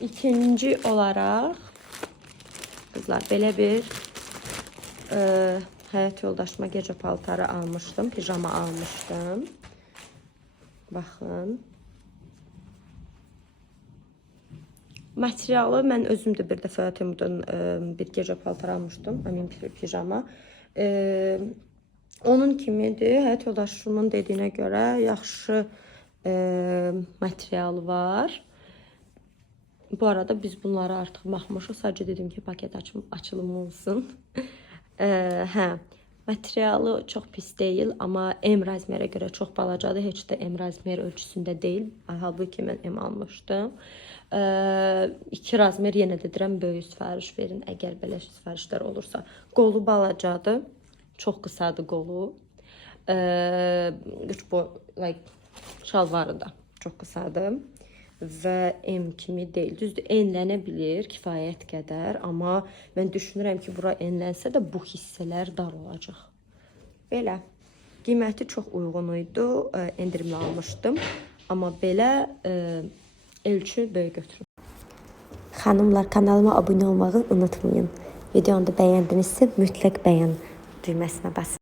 İkinci olaraq qızlar belə bir həyat yoldaşıma gecə paltarı almışdım, pijama almışdım. Baxın. Materialı mən özüm də bir dəfə Temudan bir gecə paltar almışdım, həmin pijama. Onun kimidir, həyat yoldaşımın dediyinə görə yaxşı materialı var. Bu arada biz bunları artıq baxmışıq. Sadəcə dedim ki, paket açılımı olsun. Hə, materialı çox pis deyil, amma M razmerə görə çox balacadır. Heç də M razmer ölçüsündə deyil. Halbuki mən M almışdım. 2 razmer yenə də deyirəm, böyük sifariş verin, əgər belə sifarişlər olursa. Qolu balacadır. Çox qısadır qolu. Şalvarı da çox qısadır. Və M kimi deyil. Düzdür, enlənə bilir kifayət qədər, amma mən düşünürəm ki, bura enlənsə də bu hissələr dar olacaq. Belə. Qiyməti çox uyğun idi. Endirimlə almışdım. Amma belə ölçü böyük götürün. Xanımlar, kanalıma abunə olmağı unutmayın. Videonu da bəyəndinizsə mütləq bəyən düyməsinə basın.